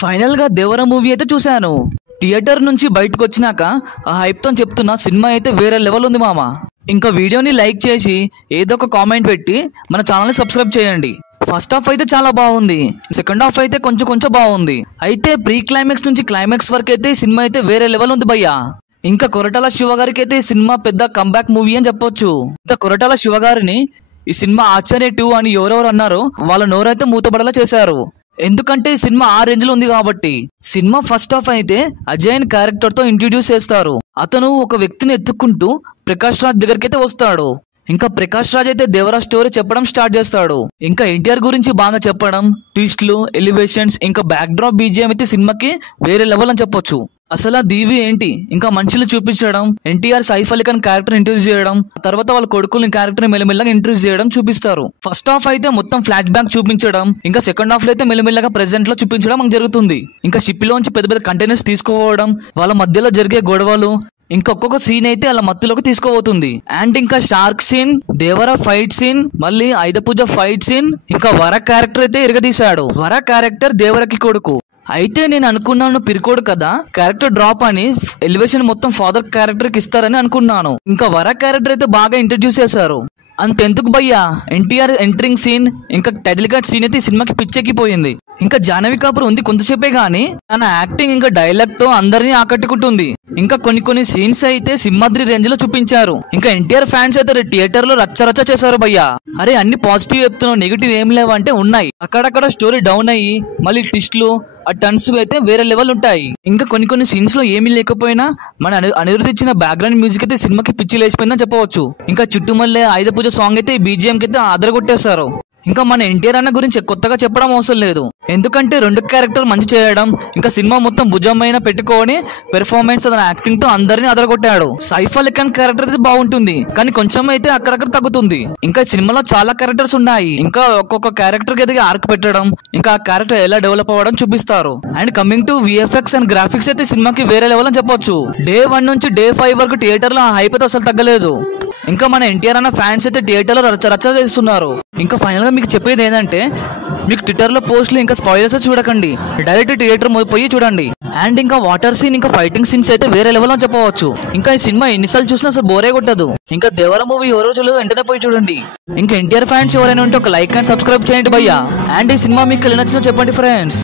Final గా దేవర movie అయితే చూశాను. థియేటర్ నుంచి బయటకు వచ్చినాక ఆ హైప్ తో చెప్తున్నా సినిమా అయితే వేరే లెవెల్ ఉంది మామ. ఇంకా వీడియోని లైక్ చేసి ఏదో ఒక కామెంట్ పెట్టి మన ఛానల్ ని సబ్స్క్రైబ్ చేయండి. ఫస్ట్ హాఫ్ అయితే చాలా బాగుంది, సెకండ్ హాఫ్ అయితే కొంచెం బాగుంది. అయితే ప్రీ క్లైమాక్స్ నుంచి క్లైమాక్స్ వరకు అయితే సినిమా అయితే వేరే లెవెల్ ఉంది భయ్యా. ఇంకా కొరటాల శివ గారికి అయితే ఈ సినిమా పెద్ద కంబ్యాక్ మూవీ అని చెప్పొచ్చు. ఇంకా కొరటాల శివ గారిని ఈ సినిమా ఆచార్య 2 అని ఎవరెవరు అన్నారో వాళ్ళ నోరైతే మూతబడలా చేశారు. ఎందుకంటే ఈ సినిమా ఆ రేంజ్ లో ఉంది కాబట్టి. సినిమా ఫస్ట్ హాఫ్ అయితే అజయ్ క్యారెక్టర్ తో ఇంట్రడ్యూస్ చేస్తారు. అతను ఒక వ్యక్తిని ఎత్తుకుంటూ ప్రకాష్ రాజ్ దగ్గరికి అయితే వస్తాడు. ఇంకా ప్రకాష్ రాజ్ అయితే దేవరా స్టోరీ చెప్పడం స్టార్ట్ చేస్తాడు. ఇంకా ఎన్టీఆర్ గురించి బాగా చెప్పడం, ట్విస్ట్లు, ఎలివేషన్స్, ఇంకా బ్యాక్ డ్రాప్ బీజిఎం అయితే సినిమాకి వేరే లెవెల్ అని చెప్పొచ్చు. అసలు ఆ దీవి ఏంటి, ఇంకా మనుషులు చూపించడం, ఎన్టీఆర్ సైఫ్ అలీ ఖాన్ క్యారెక్టర్ ఇంట్రడ్యూస్ చేయడం, తర్వాత వాళ్ళ కొడుకుని క్యారెక్టర్ మెల్లమెల్లగా ఇంట్రడ్యూస్ చేయడం చూపిస్తారు. ఫస్ట్ హాఫ్ అయితే మొత్తం ఫ్లాష్ బ్యాక్ చూపించడం, ఇంకా సెకండ్ హాఫ్ లో అయితే మెల్లమెల్లగా ప్రెసెంట్ లో చూపించడం మనకు జరుగుతుంది. ఇంకా షిప్ లోంచి పెద్ద పెద్ద కంటైనర్స్ తీసుకోవడం, వాళ్ళ మధ్యలో జరిగే గొడవలు, ఇంకా ఒక్కొక్క సీన్ అయితే అలా మత్తులోకి తీసుకోబోతుంది. అండ్ ఇంకా shark scene, Devara fight scene, మళ్ళీ ఆయుధ పూజ ఫైట్ సీన్, ఇంకా వర క్యారెక్టర్ అయితే ఇరగదీశాడు. వర క్యారెక్టర్ దేవరకి కొడుకు. అయితే నేను అనుకున్నాను పిరికోడు కదా క్యారెక్టర్ డ్రాప్ అని, ఎలివేషన్ మొత్తం ఫాదర్ క్యారెక్టర్ కి ఇస్తారని అనుకున్నాను. ఇంకా వర క్యారెక్టర్ అయితే బాగా ఇంట్రడ్యూస్ చేశారు. అంతెందుకు భయ్యా, ఎన్టీఆర్ ఎంట్రింగ్ సీన్, ఇంకా టైటిల్ కార్డ్ సీన్ అయితే సినిమాకి పిచ్చెక్కిపోయింది. ఇంకా జాహ్నవి కపూర్ ఉంది కొంతసేపే గానీ తన యాక్టింగ్ ఇంకా డైలాగ్ తో అందరినీ ఆకట్టుకుంటుంది. ఇంకా కొన్ని సీన్స్ అయితే సింహాద్రి రేంజ్ లో చూపించారు. ఇంకా ఎన్టీఆర్ ఫ్యాన్స్ అయితే థియేటర్ లో రచ్చ చేశారు భయ్యా. అరే అన్ని పాజిటివ్ చెప్తున్నావు, నెగిటివ్ ఏం లేవంటే ఉన్నాయి. అక్కడక్కడ స్టోరీ డౌన్ అయ్యి మళ్ళీ ట్విస్ట్లు, ఆ టర్న్స్ అయితే వేరే లెవెల్ ఉంటాయి. ఇంకా కొన్ని సీన్స్ లో ఏమీ లేకపోయినా మన అనిరుద్ధ్ ఇచ్చిన బ్యాక్గ్రౌండ్ మ్యూజిక్ అయితే సినిమాకి పిచ్చి లేచిపోయిందని చెప్పవచ్చు. ఇంకా చుట్టుమల్లే ఆయుధ పూజ సాంగ్ అయితే బీజిఎం కి అయితే అదరగొట్టేశారు. ఇంకా మన ఎన్టీఆర్ అన్న గురించి కొత్తగా చెప్పడం అవసరం లేదు, ఎందుకంటే రెండు క్యారెక్టర్ మంచి చేయడం, ఇంకా సినిమా మొత్తం భుజమైన పెట్టుకొని పెర్ఫార్మెన్స్ అతని యాక్టింగ్ తో అందరినీ అదరగొట్టాడు. సైఫ్ అలీ ఖాన్ క్యారెక్టర్ అయితే బాగుంటుంది, కానీ కొంచెం అయితే అక్కడక్కడ తగ్గుతుంది. ఇంకా సినిమాలో చాలా క్యారెక్టర్స్ ఉన్నాయి, ఇంకా ఒక్కొక్క క్యారెక్టర్ కి అయితే ఆర్క్ పెట్టడం, ఇంకా ఆ క్యారెక్టర్ ఎలా డెవలప్ అవ్వడం చూపిస్తారు. And coming to VFX and graphics అయితే సినిమాకి వేరే లెవెల్ అని చెప్పొచ్చు. Day 1 నుంచి Day 5 వరకు థియేటర్ లో ఆ హైప్ అయితే అసలు తగ్గలేదు. ఇంకా మన ఎన్టీఆర్ అన్న ఫ్యాన్స్ అయితే థియేటర్ లో రచ్చ చేస్తున్నారు. ఇంకా ఫైనల్ గా మీకు చెప్పేది ఏంటంటే, మీకు ట్విట్టర్ లో పోస్టులు ఇంకా స్పాయిలర్స్ చూడకండి, డైరెక్ట్ థియేటర్ పోయి చూడండి. అండ్ ఇంకా వాటర్ సీన్, ఇంకా ఫైటింగ్ సీన్స్ అయితే వేరే లెవెల్ అని చెప్పవచ్చు. ఇంకా ఈ సినిమా ఎన్నిసార్లు చూసినా అసలు బోరే కొట్టదు. ఇంకా దేవర మూవీ ఎవరో చూడదు, వెంటనే పోయి చూడండి. ఇంకా ఎన్టీఆర్ ఫ్యాన్స్ ఎవరైనా ఉంటే ఒక లైక్ అండ్ సబ్స్క్రైబ్ చేయండి భయ్యా. అండ్ ఈ సినిమా మీకు నచ్చినా చెప్పండి ఫ్రెండ్స్.